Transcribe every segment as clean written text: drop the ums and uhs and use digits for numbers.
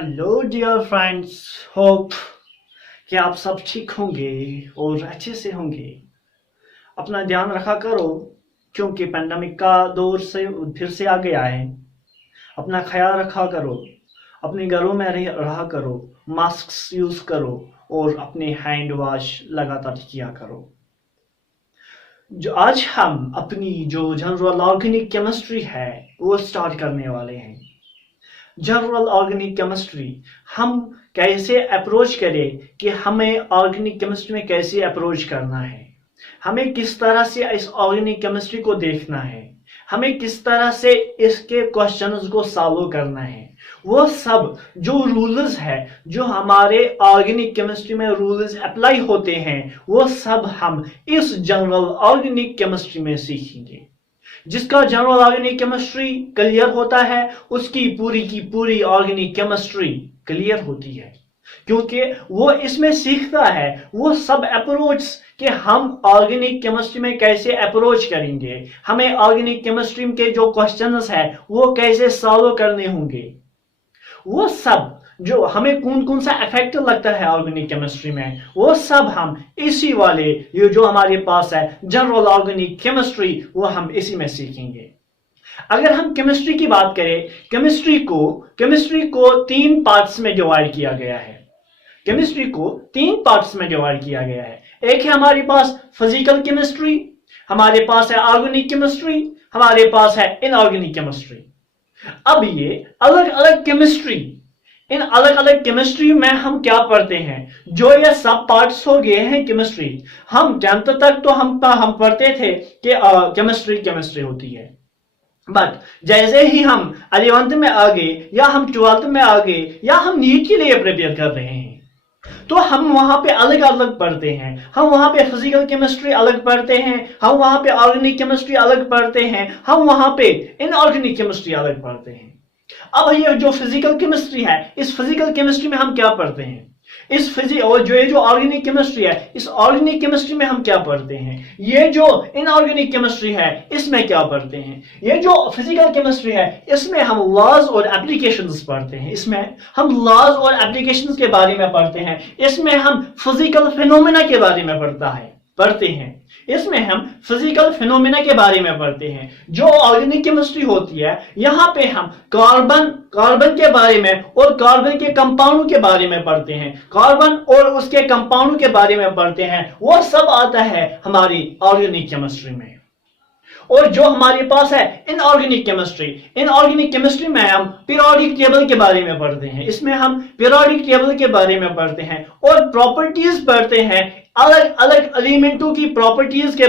Hello dear friends, hope कि आप सब ठीक होंगे और अच्छे से होंगे। अपना ध्यान रखा करो क्योंकि पेंडेमिक का दौर से फिर से आ गया है। अपना ख्याल रखा करो, अपने घरों में रहा करो, मास्क यूज करो और अपने हैंड वॉश लगातार किया करो। जो आज हम अपनी जो जनरल ऑर्गेनिक केमिस्ट्री है वो स्टार्ट करने वाले हैं। जनरल ऑर्गेनिक केमिस्ट्री हम कैसे अप्रोच करें कि हमें ऑर्गेनिक केमिस्ट्री में कैसे अप्रोच करना है, हमें किस तरह से इस ऑर्गेनिक केमिस्ट्री को देखना है, हमें किस तरह से इसके क्वेश्चंस को सॉल्व करना है। वो सब जो रूल्स है, जो हमारे ऑर्गेनिक केमिस्ट्री में रूल्स अप्लाई होते हैं, वो सब हम इस जनरल ऑर्गेनिक केमिस्ट्री में सीखेंगे। जिसका जनरल ऑर्गेनिक केमिस्ट्री क्लियर होता है उसकी पूरी की पूरी ऑर्गेनिक केमिस्ट्री क्लियर होती है, क्योंकि वो इसमें सीखता है वो सब अप्रोच कि हम ऑर्गेनिक केमिस्ट्री में कैसे अप्रोच करेंगे, हमें ऑर्गेनिक केमिस्ट्री के जो क्वेश्चंस है वो कैसे सॉल्व करने होंगे। वो सब जो हमें कौन कौन सा इफेक्ट लगता है ऑर्गेनिक केमिस्ट्री में, वो सब हम इसी वाले ये जो हमारे पास है जनरल ऑर्गेनिक केमिस्ट्री, वो हम इसी में सीखेंगे। अगर हम केमिस्ट्री की बात करें, केमिस्ट्री को तीन पार्ट्स में डिवाइड किया गया है। केमिस्ट्री को तीन पार्ट्स में डिवाइड किया गया है। एक है हमारे पास फिजिकल केमिस्ट्री, हमारे पास है ऑर्गेनिक केमिस्ट्री, हमारे पास है इनऑर्गेनिक केमिस्ट्री। अब ये अलग अलग केमिस्ट्री, इन अलग अलग केमिस्ट्री में हम क्या पढ़ते हैं, जो ये सब पार्ट्स हो गए हैं केमिस्ट्री। हम 10th तक तो हम पढ़ते थे कि केमिस्ट्री होती है, बट जैसे ही हम 11th में आ गए या हम 12th में आ गए या हम नीट के लिए प्रिपेयर कर रहे हैं, तो हम वहां पे अलग अलग पढ़ते हैं। हम वहां पे फिजिकल केमिस्ट्री अलग पढ़ते हैं, हम वहां पे ऑर्गेनिक केमिस्ट्री अलग पढ़ते हैं, हम वहां पे इनऑर्गेनिक केमिस्ट्री अलग पढ़ते हैं। अब ये जो फिजिकल केमिस्ट्री है, इस फिजिकल केमिस्ट्री में हम क्या पढ़ते हैं, और जो ये जो ऑर्गेनिक केमिस्ट्री है, इस ऑर्गेनिक केमिस्ट्री में हम क्या पढ़ते हैं, ये जो इनऑर्गेनिक केमिस्ट्री है इसमें क्या पढ़ते हैं। ये जो फिजिकल केमिस्ट्री है इसमें हम लॉज और एप्लीकेशंस पढ़ते हैं, इसमें हम लॉज और एप्लीकेशंस के बारे में पढ़ते हैं, इसमें हम फिजिकल फिनोमेना के बारे में पढ़ते हैं, इसमें हम फिजिकल फिनोमेना के बारे में पढ़ते हैं। जो ऑर्गेनिक केमिस्ट्री होती है, यहां पे हम कार्बन के बारे में और कार्बन के कंपाउंड के बारे में पढ़ते हैं, कार्बन और उसके कंपाउंड के बारे में पढ़ते हैं। वो सब आता है हमारी ऑर्गेनिक केमिस्ट्री में। और जो हमारे पास है इनऑर्गेनिक केमिस्ट्री में हम पीरियोडिक टेबल के बारे में पढ़ते हैं, इसमें हम पीरियोडिक टेबल के बारे में पढ़ते हैं और प्रॉपर्टीज पढ़ते हैं, अलग अलग एलिमेंटों की प्रॉपर्टीज के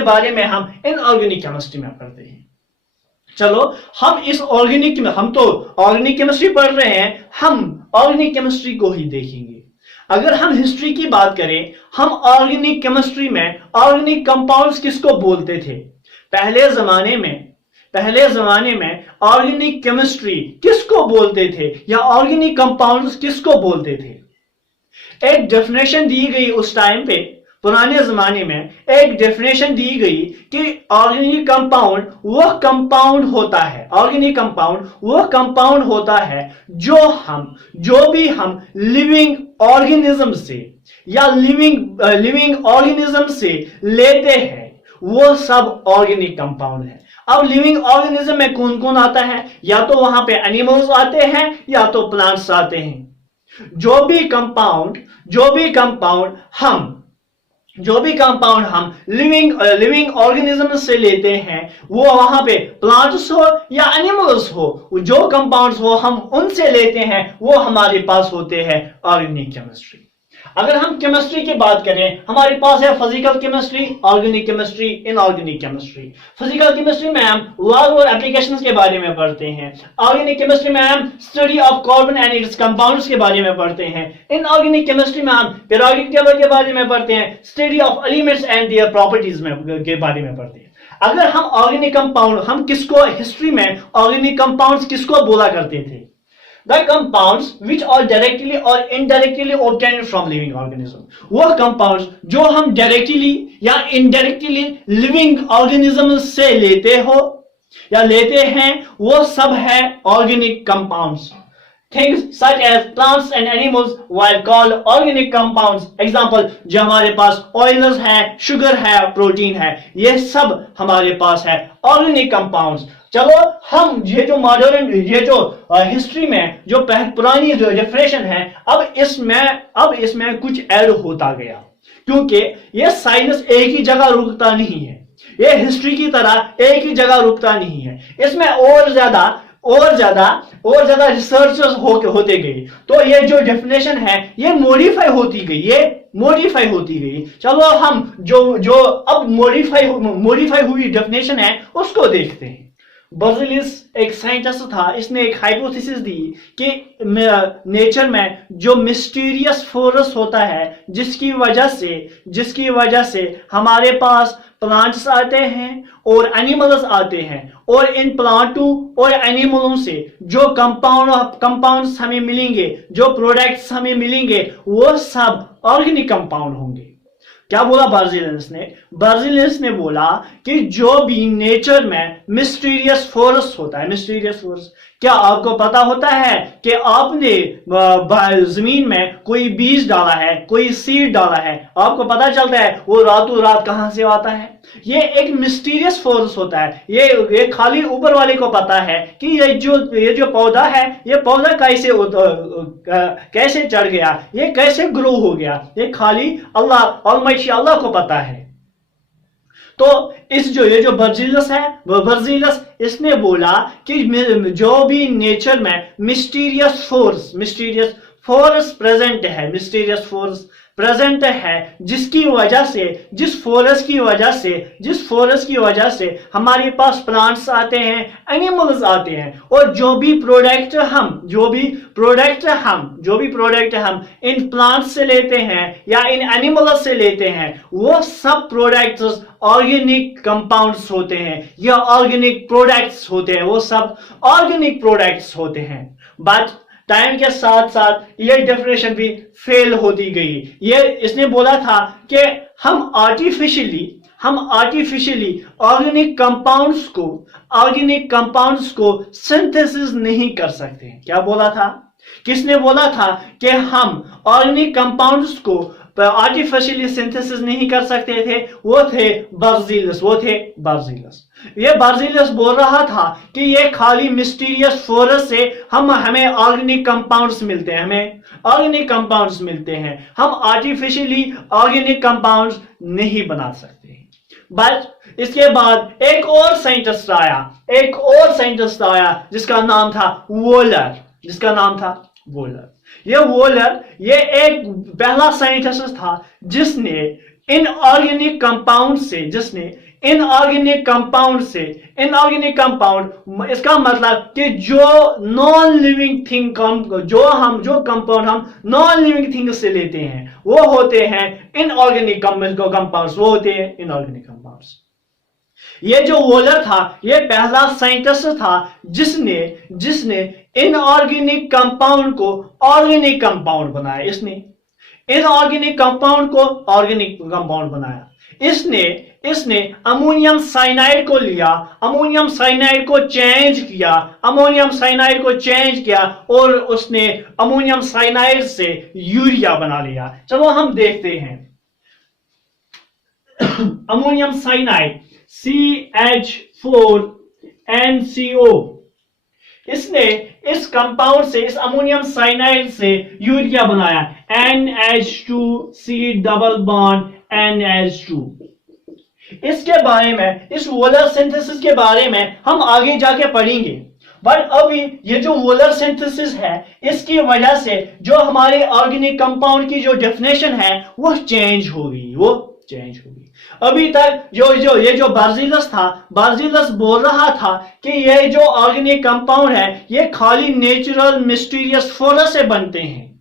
बारे में हम इनऑर्गेनिक केमिस्ट्री में पढ़ते हैं। चलो हम तो ऑर्गेनिक केमिस्ट्री पढ़ रहे हैं, हम ऑर्गेनिक केमिस्ट्री को ही देखेंगे। अगर हम हिस्ट्री की बात करें, हम ऑर्गेनिक केमिस्ट्री में ऑर्गेनिक कंपाउंड्स किसको बोलते थे, पहले जमाने में ऑर्गेनिक केमिस्ट्री किसको बोलते थे या ऑर्गेनिक कंपाउंड्स किसको बोलते थे। एक डेफिनेशन दी गई उस टाइम पे, पुराने जमाने में एक डेफिनेशन दी गई कि ऑर्गेनिक कंपाउंड वो कंपाउंड होता है जो भी हम लिविंग ऑर्गेनिज्म से या लिविंग ऑर्गेनिज्म से लेते हैं, वो सब ऑर्गेनिक कंपाउंड है। अब लिविंग ऑर्गेनिज्म में कौन कौन आता है, या तो वहां पे एनिमल्स आते हैं या तो प्लांट्स आते हैं। जो भी कंपाउंड हम लिविंग ऑर्गेनिज्म से लेते हैं, वो वहां पे प्लांट्स हो या एनिमल्स हो, जो कंपाउंड्स हो हम उनसे लेते हैं, वो हमारे पास होते हैं ऑर्गेनिक केमिस्ट्री। अगर हम केमिस्ट्री की बात करें, हमारे पास है physical chemistry, organic chemistry, inorganic chemistry. Physical chemistry में हम लॉज और एप्लीकेशंस के बारे में पढ़ते हैं, ऑर्गेनिक केमिस्ट्री में हम study of carbon and it's compounds के बारे में पढ़ते हैं, इनऑर्गेनिक केमिस्ट्री में हम पीरियोडिक टेबल के बारे में पढ़ते हैं, study of elements and their properties के बारे में पढ़ते हैं। अगर हम ऑर्गेनिक कंपाउंड, हम किसको हिस्ट्री में ऑर्गेनिक कंपाउंड्स किसको बोला करते थे, The compounds which are directly or indirectly obtained from living organism, वो compounds जो हम directly या indirectly living organism से लेते हो, या लेते हैं, वो सब है organic compounds. Things such as plants and animals while called organic compounds. Example, जो हमारे पास oils है, sugar है, protein है, ये सब हमारे पास है organic compounds। चलो हम ये जो मॉडर्न, ये जो हिस्ट्री में जो पुरानी जो डेफिनेशन है, अब इसमें कुछ ऐड होता गया, क्योंकि ये साइंस एक ही जगह रुकता नहीं है, ये हिस्ट्री की तरह एक ही जगह रुकता नहीं है, इसमें और ज्यादा रिसर्चेस होते गए, तो ये जो डेफिनेशन है ये मॉडिफाई होती गई। चलो हम जो अब मॉडिफाई हुई डेफिनेशन है उसको देखते हैं। बर्ज़ेलियस एक साइंटिस्ट था, इसने एक हाइपोथेसिस दी कि नेचर में जो मिस्टीरियस फोर्स होता है, जिसकी वजह से हमारे पास प्लांट्स आते हैं और एनिमल्स आते हैं, और इन प्लांटों और एनिमलों से जो कंपाउंड्स हमें मिलेंगे, जो प्रोडक्ट्स हमें मिलेंगे, वो सब ऑर्गेनिक कंपाउंड होंगे। क्या बोला बर्ज़ेलियस ने बोला कि जो भी नेचर में मिस्टीरियस फोर्स होता है, मिस्टीरियस फोर्स, क्या आपको पता होता है कि आपने जमीन में कोई बीज डाला है, कोई सीड डाला है, आपको पता चलता है वो रातों रात कहां से आता है? ये एक मिस्टीरियस फोर्स होता है। ये खाली ऊपर वाले को पता है कि ये जो पौधा है, ये पौधा कैसे चढ़ गया, ये कैसे ग्रो हो गया, ये खाली अल्लाह को पता है। तो ये जो बर्ज़ेलियस इसने बोला कि जो भी नेचर में मिस्टीरियस फोर्स प्रेजेंट है, जिस फोर्स की वजह से हमारे पास प्लांट्स आते हैं, एनिमल्स आते हैं, और जो भी प्रोडक्ट हम इन प्लांट्स से लेते हैं या इन एनिमल्स से लेते हैं, वो सब प्रोडक्ट्स ऑर्गेनिक कंपाउंड्स होते हैं या ऑर्गेनिक प्रोडक्ट्स होते हैं, वो सब ऑर्गेनिक प्रोडक्ट्स होते हैं। बट टाइम के साथ साथ ये डेफिनेशन भी फेल होती गई। ये इसने बोला था कि हम आर्टिफिशियली ऑर्गेनिक कंपाउंड्स को सिंथेसिस नहीं कर सकते। क्या बोला था? किसने बोला था कि हम ऑर्गेनिक कंपाउंड्स को आर्टिफिशियली सिंथेसिस नहीं कर सकते थे? वो थे बर्ज़ेलियस। ये बर्ज़ेलियस बोल रहा था कि ये खाली मिस्टीरियस फोर्स से हमें ऑर्गेनिक कंपाउंड्स मिलते हैं, हम आर्टिफिशियली ऑर्गेनिक कंपाउंड्स नहीं बना सकते। बट इसके बाद एक और साइंटिस्ट आया जिसका नाम था वोलर। ये एक पहला साइंटिस्ट था जिसने इनऑर्गेनिक कंपाउंड, इसका मतलब कि जो नॉन लिविंग थिंग जो कंपाउंड हम नॉन लिविंग थिंग से लेते हैं, वो होते हैं इनऑर्गेनिक कंपाउंड्स। ये जो वोलर था, ये पहला साइंटिस्ट था जिसने इनऑर्गेनिक कंपाउंड को ऑर्गेनिक कंपाउंड बनाया। इसने इनऑर्गेनिक कंपाउंड को ऑर्गेनिक कंपाउंड बनाया। इसने अमोनियम साइनाइड को लिया, अमोनियम साइनाइड को चेंज किया और उसने अमोनियम साइनाइड से यूरिया बना लिया। चलो हम देखते हैं। अमोनियम साइनाइड CH4NCO, इसने इस कंपाउंड से, इस अमोनियम साइनाइड से यूरिया बनाया, NH2C डबल बॉन्ड NH2। इसके बारे में, इस वोलर सिंथेसिस के बारे में हम आगे जाके पढ़ेंगे। बट अभी ये जो वोलर सिंथेसिस है, इसकी वजह से जो हमारे ऑर्गेनिक कंपाउंड की जो डेफिनेशन है वो चेंज हो गई। अभी तक ये जो बर्ज़ेलियस बोल रहा था कि ये जो ऑर्गेनिक कंपाउंड है ये खाली नेचुरल मिस्टीरियस फोर्स से बनते हैं,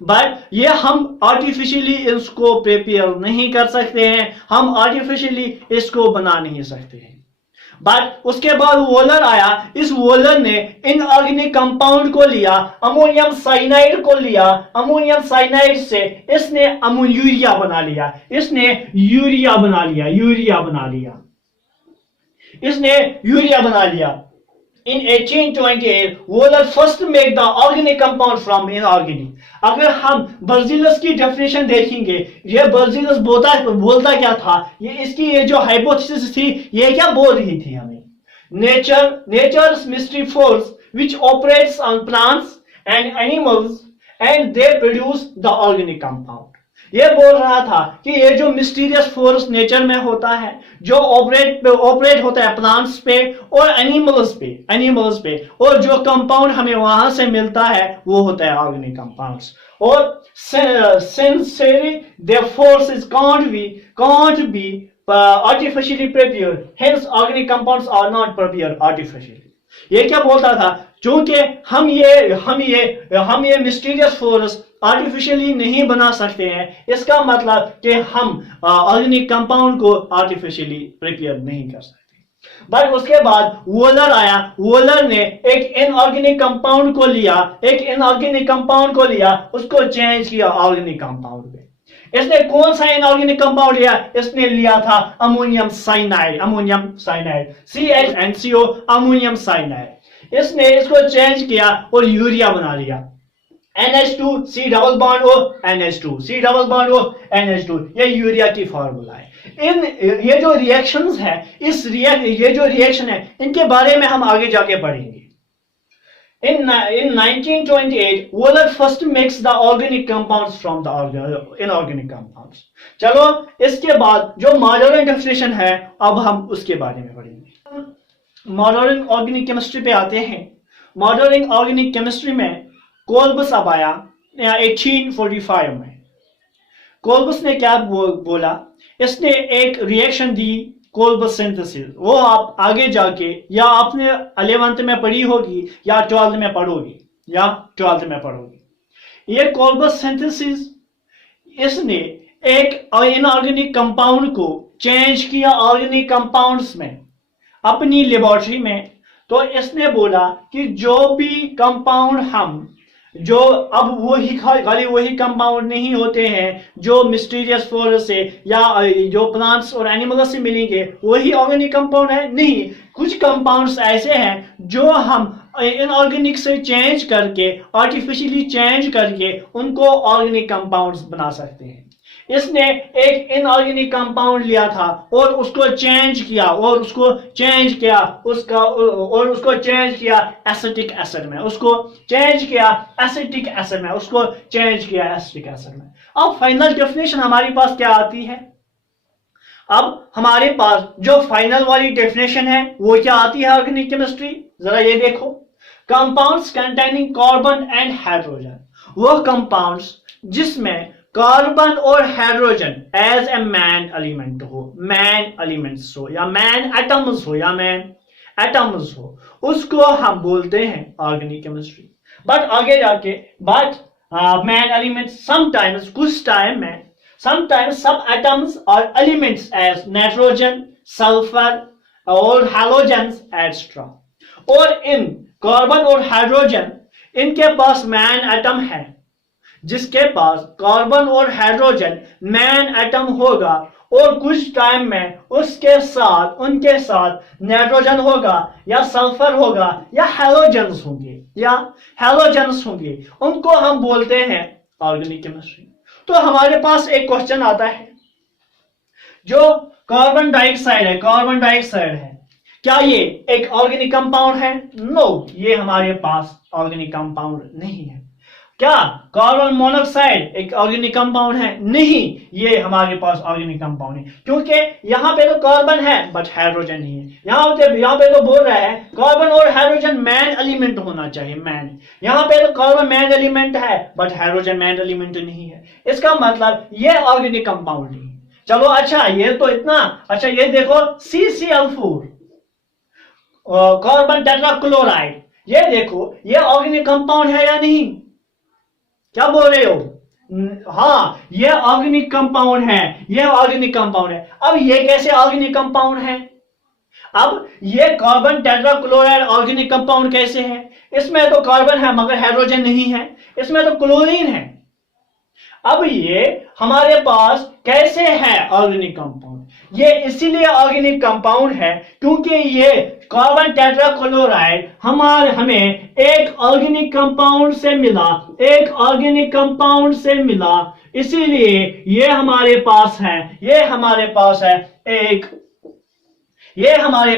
बट ये हम आर्टिफिशियली इसको प्रिपेयर नहीं कर सकते हैं, हम आर्टिफिशियली इसको बना नहीं सकते हैं। बट उसके बाद वोलर आया। इस वोलर ने इनऑर्गेनिक कंपाउंड को लिया, अमोनियम साइनाइड को लिया, अमोनियम साइनाइड से इसने यूरिया बना लिया। इसने यूरिया बना लिया। In 1828, Wohler first make the organic compound from inorganic। अगर हम बर्जीलस की डेफिनेशन देखेंगे, ये बर्जीलस बोलता क्या था, ये जो हाइपोथेसिस थी, ये क्या बोल रही थी हमें? Nature's mystery force which operates on plants and animals and they produce the organic compound। ये बोल रहा था कि ये जो मिस्टीरियस फोर्स नेचर में होता है, जो ऑपरेट होता है प्लांट्स पे और एनिमल्स पे, और जो कंपाउंड हमें वहां से मिलता है वो होता है ऑर्गेनिक कंपाउंड्स। और since their force is can't be artificially prepared, hence organic compounds are not prepared artificially। ये क्या बोलता था? चूंकि हम ये मिस्टीरियस फोर्स आर्टिफिशियली नहीं बना सकते हैं, इसका मतलब कि हम ऑर्गेनिक कंपाउंड को आर्टिफिशियली प्रिपेयर नहीं कर सकते। बट उसके बाद वोलर आया, वोलर ने एक इनऑर्गेनिक कंपाउंड को लिया, उसको चेंज किया ऑर्गेनिक कंपाउंड में। इसने कौन सा इनऑर्गेनिक कंपाउंड लिया? इसने लिया था ammonium cyanide, CHNCO, ammonium cyanide. इसने इसको चेंज किया और यूरिया बना लिया। NH2 C double bond O NH2, ये यूरिया की फॉर्मूला है। ये जो रिएक्शंस है, ये जो रिएक्शन है, इनके बारे में हम आगे जाके पढ़ेंगे। In 1928, Wohler first makes the organic compounds from the inorganic compounds। चलो, इसके बाद जो मॉडर्न डेफिनेशन है, अब हम उसके बारे में पढ़ेंगे। मॉडर्न ऑर्गेनिक केमिस्ट्री पे आते हैं। मॉडर्न ऑर्गेनिक केमिस्ट्री में कोलबस अब आया 1845 में। कोलबस ने क्या बोला? इसने एक रिएक्शन दी, कोलबस सिंथेसिस। वो आप आगे जाके या आपने 11th में पढ़ी होगी या 12th में पढ़ोगी। ये कोलबस सिंथेसिस, इसने एक इनऑर्गेनिक कंपाउंड को चेंज किया ऑर्गेनिक कंपाउंड्स में अपनी लेबोरेटरी में। तो इसने बोला कि जो भी कंपाउंड जो अब वही कंपाउंड नहीं होते हैं जो मिस्टीरियस फोर्स से या जो प्लांट्स और एनिमल्स से मिलेंगे वही ऑर्गेनिक कंपाउंड है, नहीं। कुछ कंपाउंड्स ऐसे हैं जो हम इनऑर्गेनिक से चेंज करके, आर्टिफिशियली चेंज करके उनको ऑर्गेनिक कंपाउंड्स बना सकते हैं। इसने एक इनऑर्गेनिक कंपाउंड लिया था और उसको चेंज किया एसिटिक एसिड में। अब फाइनल डेफिनेशन हमारे पास क्या आती है? अब हमारे पास जो फाइनल वाली डेफिनेशन है वो क्या आती है ऑर्गेनिक केमिस्ट्री? जरा ये देखो, compounds containing carbon and hydrogen, वो कंपाउंड्स जिसमें कार्बन और hydrogen as a main element हो, मैन एटम्स हो, उसको हम बोलते हैं ऑर्गेनिक केमिस्ट्री। बट आगे जाके मैन एलिमेंट समटाइम्स, कुछ टाइम में समटाइम्स सब एटम्स और एलिमेंट्स एज नाइट्रोजन, सल्फर और हैलोजेंस एक्स्ट्रा। और इन कार्बन और हाइड्रोजन, इनके पास मैन एटम है, जिसके पास कार्बन और हाइड्रोजन मैन एटम होगा और कुछ टाइम में उनके साथ नाइट्रोजन होगा या सल्फर होगा या हैलोजेंस होंगे, उनको हम बोलते हैं ऑर्गेनिक केमिस्ट्री। तो हमारे पास एक क्वेश्चन आता है, जो कार्बन डाइऑक्साइड है, क्या ये एक ऑर्गेनिक कंपाउंड है? नो, ये हमारे पास ऑर्गेनिक कंपाउंड नहीं है। क्या कार्बन मोनोऑक्साइड एक ऑर्गेनिक कंपाउंड है? नहीं, ये हमारे पास ऑर्गेनिक कंपाउंड है, क्योंकि यहाँ पे तो कार्बन है बट हाइड्रोजन नहीं है। यहाँ पे तो बोल रहा है कार्बन और हाइड्रोजन मैन एलिमेंट होना चाहिए, मैन। यहाँ पे तो कार्बन मैन एलिमेंट है बट हाइड्रोजन मैन एलिमेंट नहीं है। इसका मतलब ये ऑर्गेनिक कंपाउंड नहीं है। चलो अच्छा, ये तो इतना अच्छा। ये देखो CCl4 कार्बन टेट्राक्लोराइड, ये देखो, ये ऑर्गेनिक कंपाउंड है या नहीं? क्या बोल रहे हो? हाँ, ये ऑर्गेनिक कंपाउंड है, अब ये कैसे ऑर्गेनिक कंपाउंड है? अब ये कार्बन टेट्राक्लोराइड ऑर्गेनिक कंपाउंड कैसे है? इसमें तो कार्बन है मगर हाइड्रोजन नहीं है, इसमें तो क्लोरीन है। अब ये हमारे पास कैसे है ऑर्गेनिक कंपाउंड? ये इसीलिए ऑर्गेनिक कंपाउंड है क्योंकि ये कार्बन टेट्राक्लोराइड हमें एक ऑर्गेनिक कंपाउंड से मिला, एक ऑर्गेनिक कंपाउंड से मिला, इसीलिए ये हमारे पास है, ये हमारे पास है एक, ये हमारे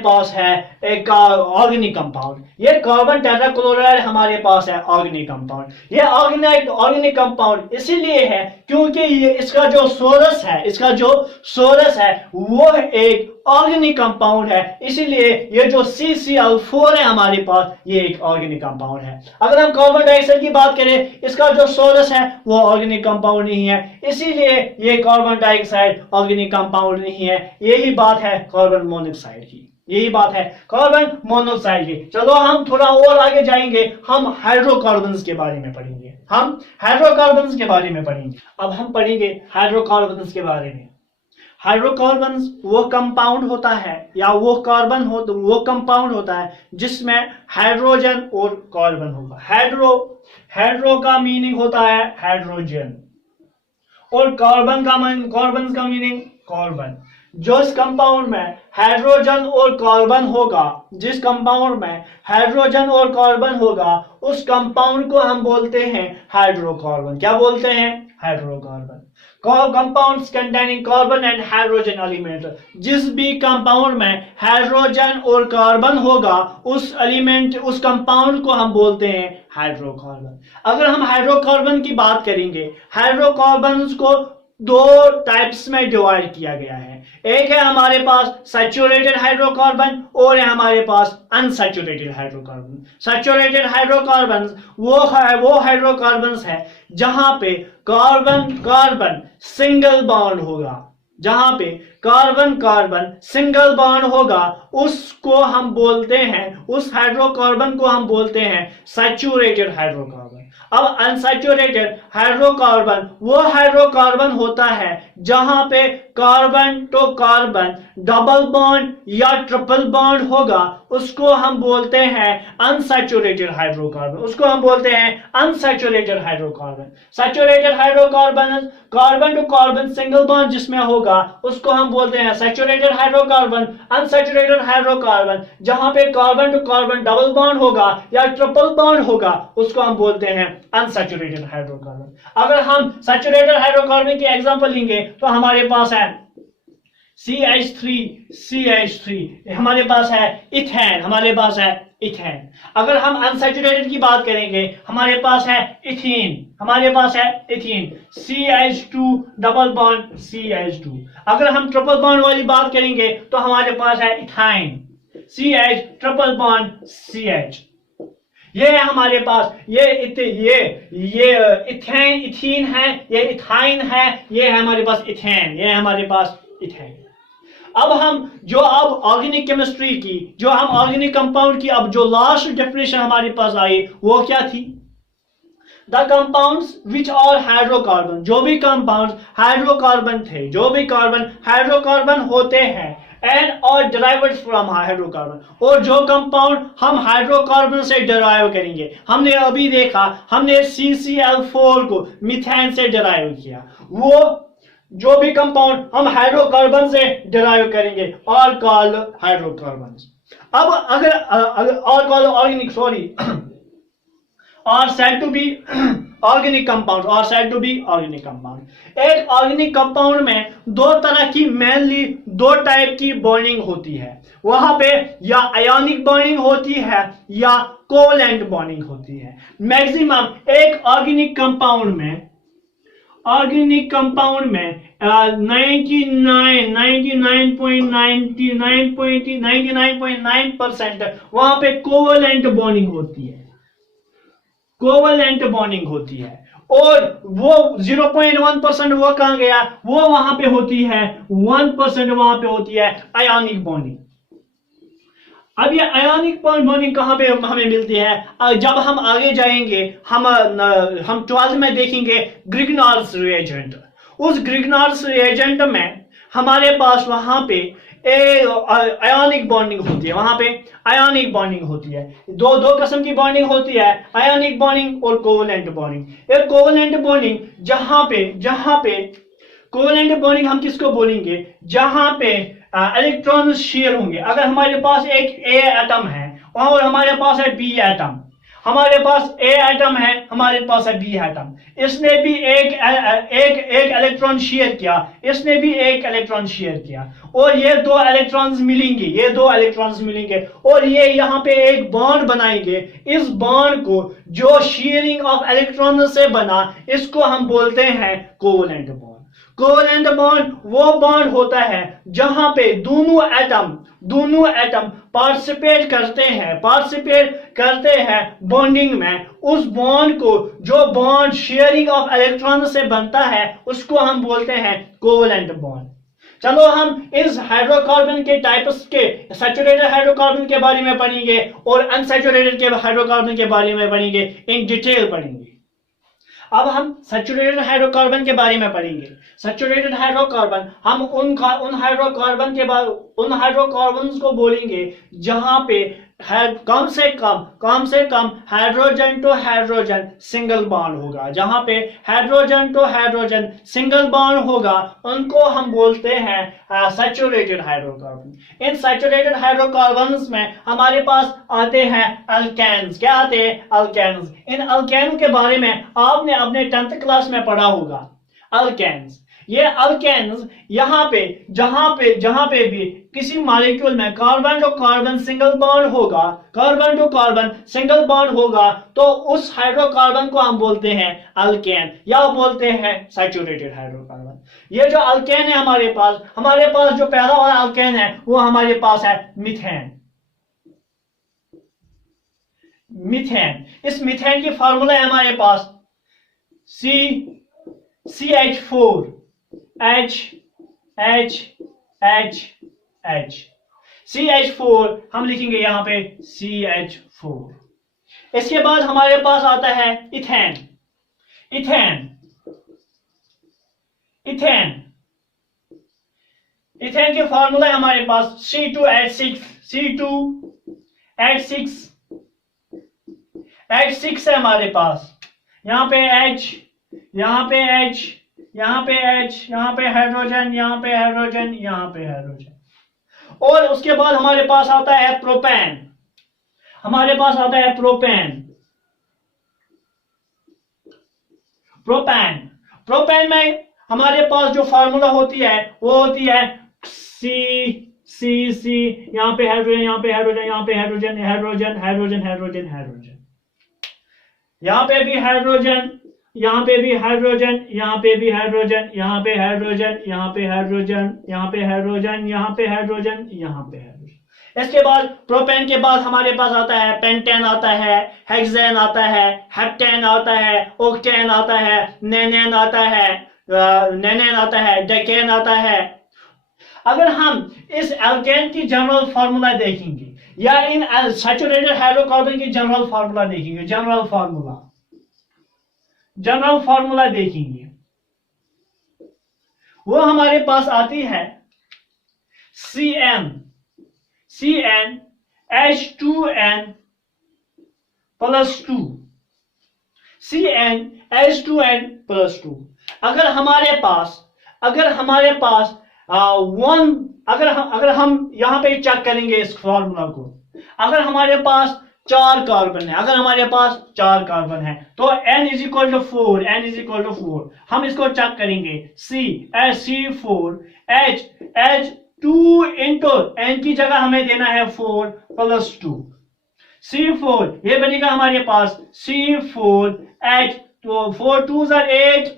पास है एक ऑर्गेनिक कंपाउंड। ये कार्बन टेट्राक्लोराइड हमारे पास है ऑर्गेनिक कंपाउंड। ये ऑर्गेनिक कंपाउंड इसीलिए है क्योंकि ये इसका जो सोरस है वो एक ऑर्गेनिक कंपाउंड है, इसीलिए ये जो CCl4 है हमारे पास, ये एक ऑर्गेनिक कंपाउंड है। अगर हम कार्बन डाइऑक्साइड की बात करें, इसका जो सोरस है वो ऑर्गेनिक कंपाउंड नहीं है, इसीलिए ये कार्बन डाइऑक्साइड ऑर्गेनिक कंपाउंड नहीं है। यही बात है कार्बन मोनोऑक्साइड की, यही बात है कार्बन मोनोऑक्साइड की। चलो हम थोड़ा और आगे जाएंगे, हम हाइड्रोकार्बन्स के बारे में पढ़ेंगे, अब हम पढ़ेंगे हाइड्रोकार्बन्स के बारे में। हाइड्रोकार्बन्स वो कंपाउंड होता है या वो कंपाउंड होता है जिसमें हाइड्रोजन और कार्बन होगा। हाइड्रो का मीनिंग होता है हाइड्रोजन और कार्बन का मीनिंग कार्बन। जिस कंपाउंड में हाइड्रोजन और कार्बन होगा उस कंपाउंड को हम बोलते हैं हाइड्रोकार्बन। क्या बोलते हैं? Hydrocarbon. Compounds containing carbon and hydrogen element, जिस भी कंपाउंड में हाइड्रोजन और कार्बन होगा उस कंपाउंड को हम बोलते हैं हाइड्रोकार्बन। अगर हम हाइड्रोकार्बन की बात करेंगे, हाइड्रोकार्बन्स को दो टाइप्स में डिवाइड किया गया है। एक है हमारे पास सैचुरेटेड हाइड्रोकार्बन और है हमारे पास अनसैचुरेटेड हाइड्रोकार्बन। सैचुरेटेड हाइड्रोकार्बन वो हाइड्रोकार्बन्स है जहां पे कार्बन सिंगल बॉन्ड होगा, जहां पे कार्बन सिंगल बॉन्ड होगा उसको हम बोलते हैं, उस हाइड्रोकार्बन को हम बोलते हैं सैचुरेटेड हाइड्रोकार्बन। अब अनसैचुरेटेड हाइड्रोकार्बन वो हाइड्रोकार्बन होता है जहां पे carbon to carbon double bond या ट्रिपल बॉन्ड होगा, उसको हम बोलते हैं unsaturated hydrocarbon, unsaturated hydrocarbon. Saturated hydrocarbon carbon to carbon single bond जिसमें होगा उसको हम बोलते हैं सैचुरेटेड हाइड्रोकार्बन। अनसैचुरेटेड हाइड्रोकार्बन जहां पे carbon to carbon double bond होगा या ट्रिपल बॉन्ड होगा उसको हम बोलते हैं अनसैचुरेटेड हाइड्रोकार्बन। अगर हम सैचुरेटेड हाइड्रोकार्बन की एग्जांपल लेंगे तो हमारे पास है CH3, हमारे पास है इथेन, अगर हम अनसैचुरेटेड की बात करेंगे हमारे पास है ethene, CH2 double bond CH2। अगर हम ट्रिपल बॉन्ड वाली बात करेंगे तो हमारे पास है ethyne, CH triple bond CH। ये है हमारे पास ये इथीन है, ये इथाइन है, ये है हमारे पास इथेन। अब ऑर्गेनिक केमिस्ट्री की, जो हम ऑर्गेनिक कंपाउंड की अब जो लास्ट डेफिनेशन हमारे पास आई वो क्या थी? The compounds which are hydrocarbon, जो भी कंपाउंड हाइड्रोकार्बन थे, जो भी हाइड्रोकार्बन होते हैं एंड और डिराइव्ड फ्रॉम हाइड्रोकार्बन, और जो कंपाउंड हम हाइड्रोकार्बन से डिराइव करेंगे, हमने अभी देखा हमने CCl4 को मीथेन से डिराइव किया, वो जो भी कंपाउंड हम हाइड्रोकार्बन से डिराइव करेंगे और कॉल्ड हाइड्रोकार्बन। अब अगर और कॉल्ड ऑर्गेनिक और said to be organic compound. एक ऑर्गेनिक कंपाउंड में मेनली दो टाइप की बॉन्डिंग होती है, वहां पे या आयोनिक बॉन्डिंग होती है या कोवलेंट बॉन्डिंग होती है। मैक्सिमम एक ऑर्गेनिक कंपाउंड में 99.99% वहां पे कोवलेंट बॉन्डिंग होती है, और वो 0.1% वो कहां गया, वो वहां पे होती है 1% वहां पे होती है आयोनिक बॉन्डिंग। अब ये आयोनिक बॉन्डिंग कहां पे हमें मिलती है? जब हम आगे जाएंगे हम 12 में देखेंगे ग्रिग्नार्स रिएजेंट। उस ग्रिग्नार्स रिएजेंट में हमारे पास वहां पे आयोनिक बॉन्डिंग होती है, दो किस्म की बॉन्डिंग होती है, आयोनिक बॉन्डिंग और कोवलेंट बॉन्डिंग। एक कोवलेंट बॉन्डिंग जहां पे कोवेलेंट बॉन्डिंग हम किसको बोलेंगे? जहां पे इलेक्ट्रॉन शेयर होंगे। अगर हमारे पास एक ए एटम है और हमारे पास है बी एटम, हमारे पास ए एटम है, हमारे पास है बी एटम, इसने भी एक इलेक्ट्रॉन शेयर किया, इसने भी एक इलेक्ट्रॉन शेयर किया, और ये दो इलेक्ट्रॉन्स मिलेंगे, ये दो इलेक्ट्रॉन्स मिलेंगे और ये यहाँ पे एक बॉन्ड बनाएंगे। इस बॉन्ड को जो शेयरिंग ऑफ इलेक्ट्रॉन से बना, इसको हम बोलते हैं कोवेलेंट बॉन्ड। कोवेलेंट बॉन्ड वो बॉन्ड होता है जहां पे दोनों एटम पार्टिसिपेट करते हैं बॉन्डिंग में। उस बॉन्ड को, जो बॉन्ड शेयरिंग ऑफ इलेक्ट्रॉन से बनता है, उसको हम बोलते हैं कोवेलेंट बॉन्ड। चलो हम इस हाइड्रोकार्बन के टाइप्स के सैचुरेटेड हाइड्रोकार्बन के बारे में पढ़ेंगे और अनसैचुरेटेड के हाइड्रोकार्बन के बारे में पढ़ेंगे, इन डिटेल पढ़ेंगे। अब हम सैचुरेटेड हाइड्रोकार्बन के बारे में पढ़ेंगे। सैचुरेटेड हाइड्रोकार्बन, हम उन हाइड्रोकार्बन को बोलेंगे जहां पे कम से कम hydrogen to hydrogen single bond होगा। जहां पे hydrogen to hydrogen single bond होगा, उनको हम बोलते हैं सैचुरेटेड हाइड्रोकार्बन। इन सैचुरेटेड हाइड्रोकार्बन्स में हमारे पास आते हैं अल्केन्स। क्या आते हैं? अल्केन्स। इन अल्केन के बारे में आपने अपने 10th क्लास में पढ़ा होगा। अल्केन्स, ये अल्केन्स जहां पे भी किसी मॉलिक्यूल में carbon to carbon single bond होगा, तो उस हाइड्रोकार्बन को हम बोलते हैं अल्केन या बोलते हैं सैचुरेटेड हाइड्रोकार्बन। ये जो अल्केन है हमारे पास जो पहला वाला अल्केन है वो हमारे पास है मीथेन। इस मीथेन की फार्मूला है हमारे पास CH4 CH4 हम लिखेंगे यहां पे CH4। इसके बाद हमारे पास आता है इथेन। इथेन के फार्मूला है हमारे पास C2H6 है हमारे पास। यहां पे H, यहां पे H, यहां पे H, यहां पे हाइड्रोजन, यहां पे हाइड्रोजन, यहां पे हाइड्रोजन। और उसके बाद हमारे पास आता है प्रोपेन। प्रोपेन में हमारे पास जो फार्मूला होती है वो होती है C, यहां पे हाइड्रोजन, यहां पे हाइड्रोजन, यहां पे हाइड्रोजन, यहां पे भी हाइड्रोजन, यहां पे भी हाइड्रोजन, यहां पे भी हाइड्रोजन, यहां पे हाइड्रोजन, यहां पे हाइड्रोजन, यहां पे हाइड्रोजन, यहां पे हाइड्रोजन, यहां पे हाइड्रोजन। इसके बाद प्रोपेन के बाद हमारे पास आता है पेंटेन, आता है हेक्सेन, आता है हेप्टेन, आता है ऑक्टेन, आता है नेनेन, आता है डेकेन, आता है। अगर हम इस एल्केन की जनरल फार्मूला देखेंगे या इन सैचुरेटेड हाइड्रोकार्बन की जनरल फार्मूला देखेंगे, जनरल फार्मूला देखेंगे, वो हमारे पास आती है CnH2n +2। CnH2n+2। अगर हमारे पास अगर हम यहां पे चेक करेंगे इस फॉर्मूला को, अगर हमारे पास 4 कार्बन है तो n = 4, हम इसको चेक करेंगे। C4H2 इंटू n की जगह हमें देना है 4 + 2 C4, ये बनेगा हमारे पास C4H, तो 4 2 8,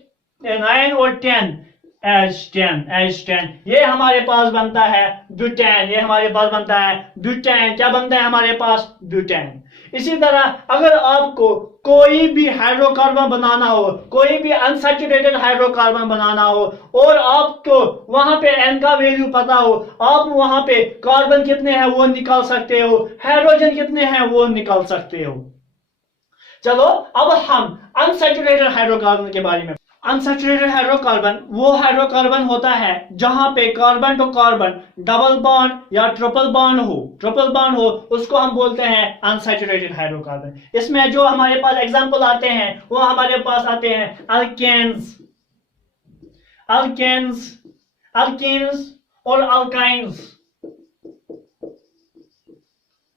9 और 10 H10, ये हमारे पास बनता है ब्यूटेन। क्या बनता है हमारे पास? ब्यूटेन। इसी तरह अगर आपको कोई भी हाइड्रोकार्बन बनाना हो, कोई भी अनसैचुरेटेड हाइड्रोकार्बन बनाना हो और आपको वहां पे n का वैल्यू पता हो, आप वहां पे कार्बन कितने हैं वो निकाल सकते हो, हाइड्रोजन कितने हैं वो निकाल सकते हो। चलो अब हम अनसैचुरेटेड हाइड्रोकार्बन के बारे में। अनसैचुरेटेड हाइड्रोकार्बन वो हाइड्रोकार्बन होता है जहां पे carbon to carbon double bond या ट्रिपल बॉन्ड हो, उसको हम बोलते हैं अनसैचुरेटेड हाइड्रोकार्बन। इसमें जो हमारे पास एग्जांपल आते हैं वो हमारे पास आते हैं अल्केन्स, अल्कीन्स और अल्काइंस।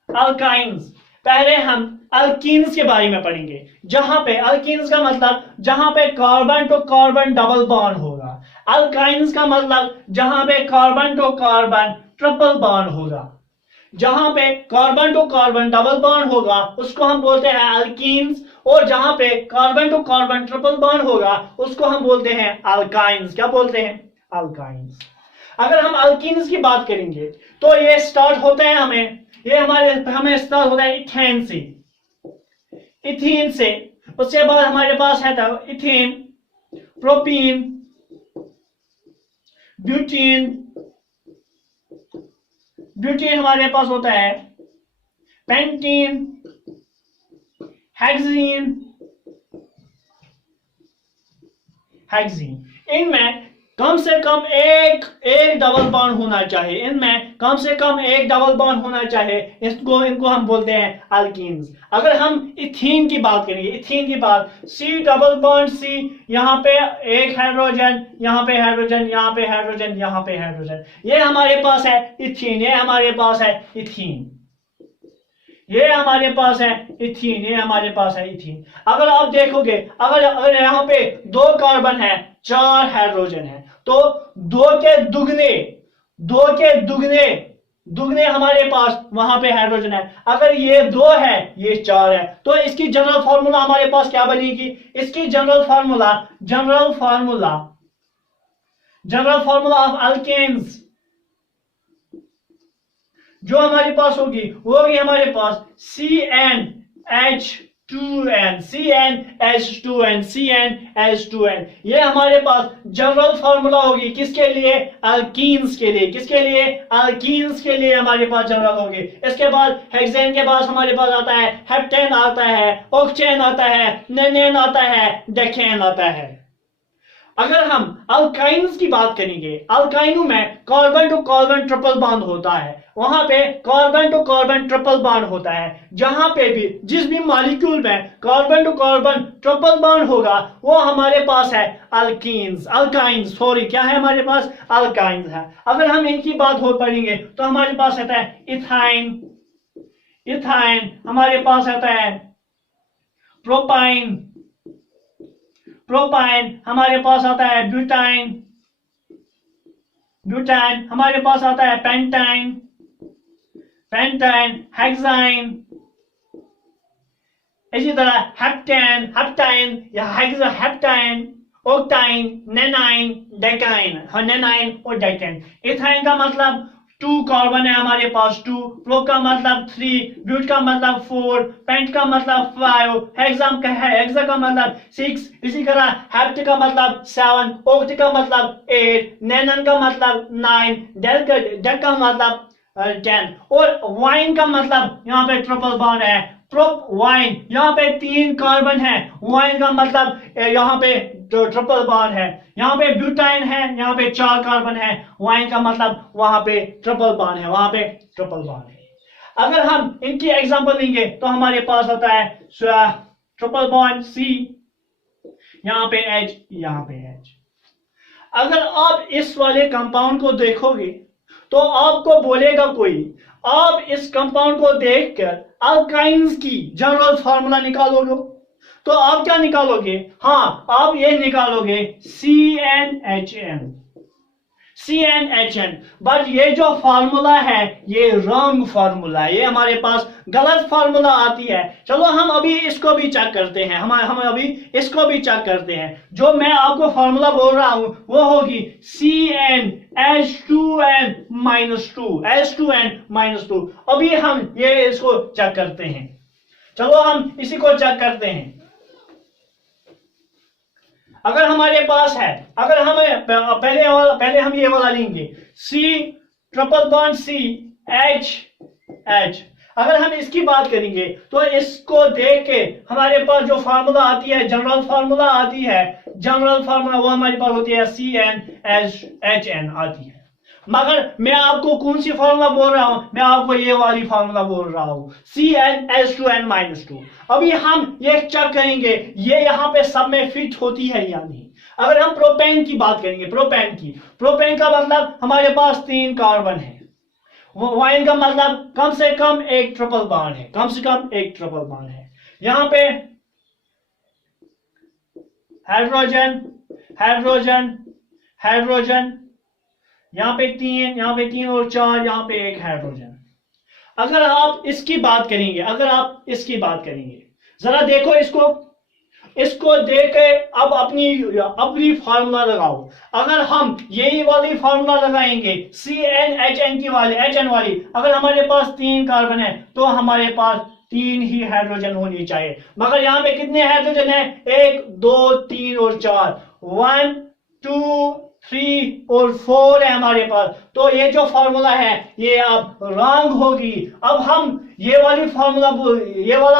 अल्काइंस, पहले हम अल्कीन्स के बारे में पढ़ेंगे, जहां पे अल्कीन्स का मतलब जहां पे carbon to carbon double bond होगा। अल्काइंस का मतलब जहां पे carbon to carbon triple bond होगा। जहां पे carbon to carbon double bond होगा उसको हम बोलते हैं अल्कीन्स, और जहां पे carbon to carbon triple bond होगा उसको हम बोलते हैं अल्काइंस। क्या बोलते हैं? अल्काइंस। अगर हम अल्कीन्स की बात करेंगे तो ये स्टार्ट होते हैं हमें स्टार्ट होता है इथेन से, इथीन से। उसके बाद हमारे पास है था इथेन, प्रोपीन, ब्यूटीन, ब्यूटीन हमारे पास होता है पेंटीन, हेक्सीन, हेक्सीन। इनमें कम से कम एक डबल बॉन्ड होना चाहिए, इनमें कम से कम एक डबल बॉन्ड होना चाहिए। इनको हम बोलते हैं अल्कीन्स। अगर हम इथीन की बात करेंगे, इथीन की बात, सी डबल बॉन्ड सी, यहाँ पे एक हाइड्रोजन, यहाँ पे हाइड्रोजन, यहाँ पे हाइड्रोजन, यहाँ पे हाइड्रोजन, ये हमारे पास है इथीन, ये हमारे पास है इथीन, ये हमारे पास है इथीन, ये हमारे पास है इथीन। अगर आप देखोगे, अगर यहाँ पे 2 कार्बन है, 4 हाइड्रोजन है, तो 2 के दुगने हमारे पास वहां पे हाइड्रोजन है। अगर ये 2 है, ये 4 है, तो इसकी जनरल फार्मूला हमारे पास क्या बनेगी? इसकी जनरल फार्मूला ऑफ अल्केन्स जो हमारे पास होगी वो होगी हमारे पास CnH2n, CnH2n। ये हमारे पास जनरल फार्मूला होगी किसके लिए? अल्कीन्स के लिए। किसके लिए? अल्कीन्स के लिए हमारे पास जनरल होगी। इसके बाद हेक्सेन के पास हमारे पास आता है हेप्टेन, आता है ऑक्टेन, आता है नेनेन, आता है डेकेन, आता है। अगर हम अल्काइन्स की बात करेंगे, अल्काइनों में carbon to carbon triple bond होता है, वहां पे carbon to carbon triple bond होता है। जहां पे भी जिस भी मॉलिक्यूल में carbon to carbon triple bond होगा वो हमारे पास है अल्काइंस, सॉरी, क्या है हमारे पास? अल्काइंस है। अगर हम इनकी बात हो पढ़ेंगे तो हमारे पास आता है इथाइन, हमारे पास आता है प्रोपाइन, हमारे पास आता है ब्यूटाइन, हमारे पास आता है पेंटाइन, हेक्साइन, इसी तरह हेप्टाइन या हेप्टाइन, ऑक्टाइन, नेनाइन, डेकाइन, नेनाइन और डेकाइन। इथाइन का मतलब 2 कार्बन है हमारे पास, 2, प्रो का मतलब 3, ब्यूट का मतलब 4, पेंट का मतलब 5, हेक्सा का मतलब 6, इसी तरह हेप्ट का मतलब 7, ऑक्ट का मतलब 8, नेनन का मतलब 9, डेक का मतलब 10, और वाइन का मतलब यहाँ पे ट्रिपल बॉन्ड है, प्रोप वाइन, यहाँ पे 3 कार्बन है, वाइन का मतलब यहाँ पे ट्रिपल बॉन्ड है। यहाँ पे ब्यूटाइन है, यहाँ पे 4 कार्बन है, वाइन का मतलब वहां पे ट्रिपल बॉन्ड है, वहां पे ट्रिपल बॉन्ड है। अगर हम इनकी एग्जांपल लेंगे तो हमारे पास आता है ट्रिपल बॉन्ड C, यहाँ पे H, यहाँ पे H। अगर आप इस वाले कंपाउंड को देखोगे तो आपको बोलेगा कोई, आप इस कंपाउंड को देखकर अल्काइंस की जनरल फार्मूला निकालोगे तो आप क्या निकालोगे? हाँ, आप ये निकालोगे CnHn। बट ये जो फार्मूला है ये रॉन्ग फार्मूला है, ये हमारे पास गलत फार्मूला आती है। चलो हम अभी इसको भी चेक करते हैं, हम अभी इसको भी चेक करते हैं। जो मैं आपको फार्मूला बोल रहा हूं वो होगी CnH2n-2। अभी हम ये इसको चेक करते हैं। चलो हम इसी को चेक करते हैं। अगर हमारे पास है, अगर हम पहले हम ये वाला लेंगे C triple bond C H। अगर हम इसकी बात करेंगे तो इसको देख के हमारे पास जो फार्मूला आती है, जनरल फार्मूला आती है, जनरल फार्मूला वो हमारे पास होती है CnHn आती है। मगर मैं आपको कौन सी फार्मूला बोल रहा हूं? मैं आपको ये वाली फार्मूला बोल रहा हूं CnH2n-2। अभी हम ये चेक करेंगे ये यहां पे सब में फिट होती है या नहीं। अगर हम प्रोपेन की बात करेंगे, प्रोपेन का मतलब हमारे पास 3 कार्बन है, वाइन का मतलब कम से कम एक ट्रिपल बॉन्ड है, कम से कम एक ट्रिपल बॉन्ड है। यहां पे हाइड्रोजन हाइड्रोजन हाइड्रोजन, यहां पे 3 और 4, यहां पे एक हाइड्रोजन। अगर आप इसकी बात करेंगे, जरा देखो इसको देख के अब अपनी फार्मूला लगाओ। अगर हम यही वाली फार्मूला लगाएंगे CnHn वाली, अगर हमारे पास 3 कार्बन है तो हमारे पास 3 ही हाइड्रोजन होनी चाहिए। मगर यहाँ पे कितने हाइड्रोजन है? 1 2 3 और 4, 1 2 3 और 4 है हमारे पास। तो ये जो फार्मूला है ये अब रॉन्ग होगी। अब हम ये वाला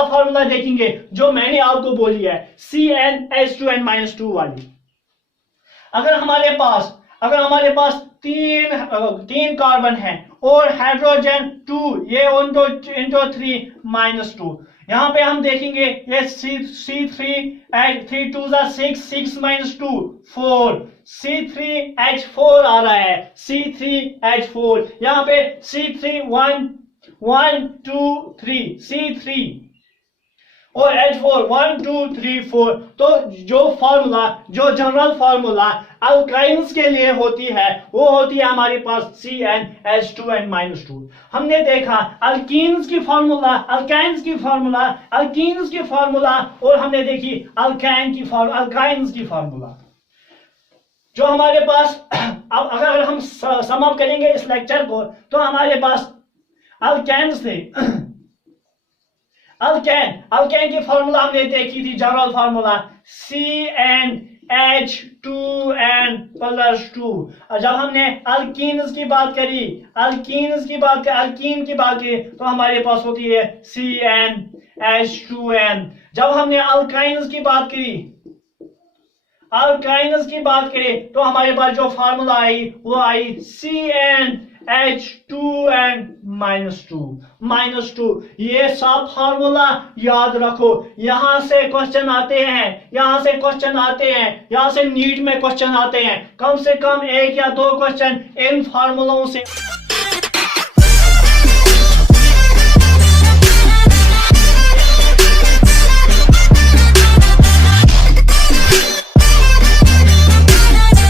फार्मूला देखेंगे जो मैंने आपको बोली है, CnH2n-2 वाली। अगर हमारे पास 3 कार्बन है और हाइड्रोजन 2, ये इंटो 3 -2, यहां पे हम देखेंगे ये C3 3 2 6 -2 4, C3H4 आ रहा है, C3H4, यहां पे C3 1 2 3 C3 और H4 1 2 3 4। तो जो जनरल फार्मूला अल्काइंस के लिए होती है वो होती है हमारे पास CnH2n-2। हमने देखा अल्कीन्स की फार्मूला, अल्कीन्स की फार्मूला और हमने देखी अल्काइंस की फार्मूला। जो हमारे पास अब अगर हम सम अप करेंगे इस लेक्चर को तो हमारे पास अल्केन्स थे। अल्केन की फार्मूला हमने देखी थी, जनरल फार्मूला CnH2n+2। जब हमने अल्कीन की बात करी तो हमारे पास होती है CnH2n। जब हमने अल्काइन्स की बात करी तो हमारे पास जो फार्मूला आई वो आई CnH2n-2। ये सब फार्मूला याद रखो। यहां से क्वेश्चन आते हैं, नीट में क्वेश्चन आते हैं, कम से कम 1 या 2 क्वेश्चन इन फार्मूलों से